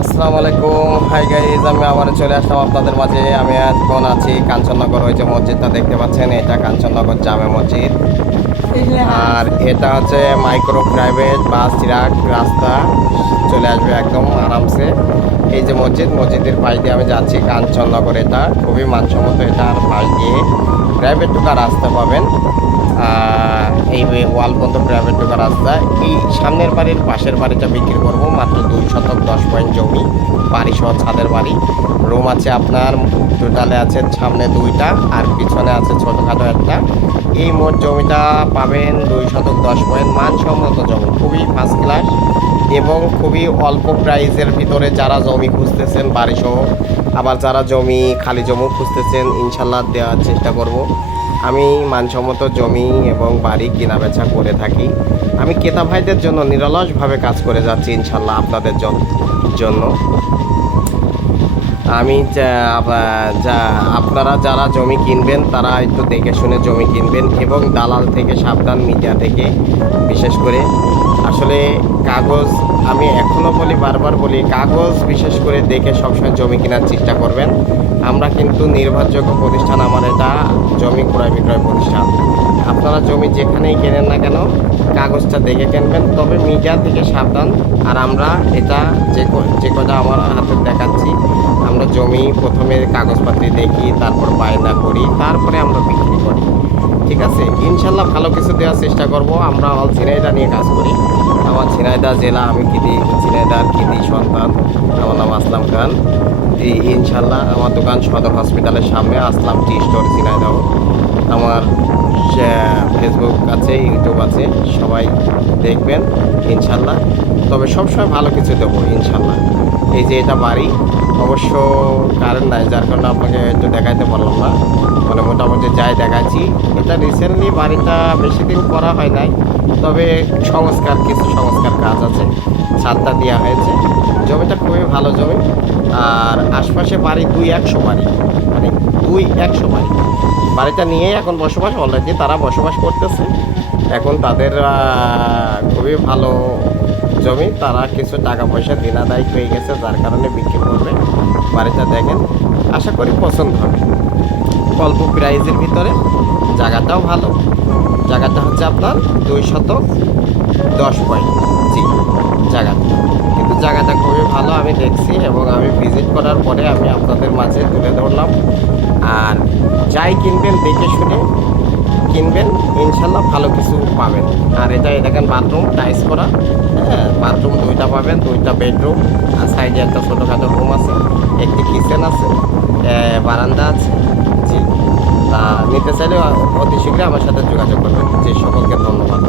আসসালামু আলাইকুম, hi guys. আমি আবার চলে আসলাম আপনাদের মাঝে। আমি এখন আছি কাঞ্চননগর। ওই যে মসজিদটা দেখতে পাচ্ছেন, এটা কাঞ্চননগর জামে মসজিদ। আর এটা হচ্ছে মাইক্রো প্রাইভেট বাস ট্রাক রাস্তা চলে আসবে একদম আরামসে। এই যে মসজিদের পাশ দিয়ে আমি যাচ্ছি কাঞ্চননগর। এটা খুবই মানসম্মত। এটা আর পাশ দিয়ে প্রাইভেট ঢোকার রাস্তা পাবেন। এই ওয়াল পর্যন্ত প্রাইভেট ঢোকার রাস্তা। এই সামনের বাড়ির পাশের বাড়িটা বিক্রি করব মাত্র 2 শতক 10 পয়েন্ট জমি, বাড়ি সহ ছাদের বাড়ি। রুম আছে আপনার টোটালে আছে সামনে 2টা আর পিছনে আছে ছোটোখাটো একটা। এই মোট জমিটা পাবেন 2 শতক 10 পয়েন্ট, মানসম্মত জমি, খুবই ফার্স্ট ক্লাস এবং খুবই অল্প প্রাইসের ভিতরে। যারা জমি খুঁজতেছেন বাড়ি সহ, আবার যারা জমি খালি জমি খুঁজতেছেন, ইনশাল্লাহ দেওয়ার চেষ্টা করব। আমি মানসম্মত জমি এবং বাড়ি কেনা বেচা করে থাকি। আমি ক্রেতা ভাইদের জন্য নিরলসভাবে কাজ করে যাচ্ছি ইনশাল্লাহ আপনাদের জন্য। আমি আপনারা যারা জমি কিনবেন তারা একটু দেখে শুনে জমি কিনবেন এবং দালাল থেকে সাবধান, মিডিয়া থেকে বিশেষ করে। আসলে কাগজ, আমি এখনও বলি, বারবার বলি, কাগজ বিশেষ করে দেখে সবসময় জমি কেনার চেষ্টা করবেন। আমরা কিন্তু নির্ভরযোগ্য প্রতিষ্ঠান, আমার এটা জমি ক্রয় বিক্রয় প্রতিষ্ঠান। আপনারা জমি যেখানেই কেনেন না কেন কাগজটা দেখে কিনবেন, তবে মিডিয়া থেকে সাবধান। আর আমরা এটা যে কটা আমার হাতে দেখাচ্ছি, আমরা জমি প্রথমে কাগজপত্র দেখি, তারপর বায়না করি, তারপরে আমরা বিক্রি করি। ঠিক আছে, ইনশাল্লাহ ভালো কিছু দেওয়ার চেষ্টা করব। আমরা অল ঝিনাইদহ নিয়ে কাজ করি। আমার ঝিনাইদহ জেলা, আমি ঝিনাইদহর কৃতি সন্তান। আমার নাম আসলাম খান। ইনশাল্লাহ আমার দোকান সদর হসপিটালের সামনে, আসলাম টি স্টোর ঝিনাইদহ। আমার ফেসবুক আছে, ইউটিউব আছে, সবাই দেখবেন ইনশাল্লাহ। তবে সবসময় ভালো কিছু দেবো ইনশাল্লাহ। এই যে এটা বাড়ি, অবশ্য কারেন্ট নাই, যার কারণে আপনাকে একটু দেখাইতে পারলাম না। মানে মোটামুটি যাই দেখাচ্ছি। এটা রিসেন্টলি বাড়িটা বেশি দিন করা হয় নাই, তবে কিছু সংস্কার কাজ আছে, ছাদটা দেওয়া হয়েছে। জমিটা খুবই ভালো জমি। আর আশপাশে বাড়ি 200 বাড়ি, মানে 200 বাড়ি। বাড়িটা নিয়েই এখন বসবাস, অলরেডি তারা বসবাস করতেছে। এখন তাদের খুবই ভালো জমি, তারা কিছু টাকা পয়সা দিনাদায়ী হয়ে গেছে, যার কারণে বিক্রি করবে। বাড়িটা দেখেন, আশা করি পছন্দ হবে। অল্প প্রাইজের ভিতরে, জায়গাটাও ভালো। জায়গাটা হচ্ছে আপনার 2 শতক 10 পয়েন্ট। জি, জায়গাটা কিন্তু জায়গাটা খুবই ভালো, আমি দেখছি এবং আমি ভিজিট করার পরে আমি আপনাদের মাঝে তুলে ধরলাম। আর যাই কিনবেন দেখে শুনে কিনবেন, ইনশাল্লাহ ভালো কিছু পাবেন। আর এটা দেখেন বাথরুম টাইলস করা, হ্যাঁ, বাথরুম 2টা পাবেন, 2টা বেডরুম, আর সাইডে একটা ছোটোখাটো রুম আছে, একটি কিচেন আছে, বারান্দা আছে। জি, তা নিতে চাইলে অতি শীঘ্রই আমার সাথে যোগাযোগ করবেন। যে সকলকে ধন্যবাদ।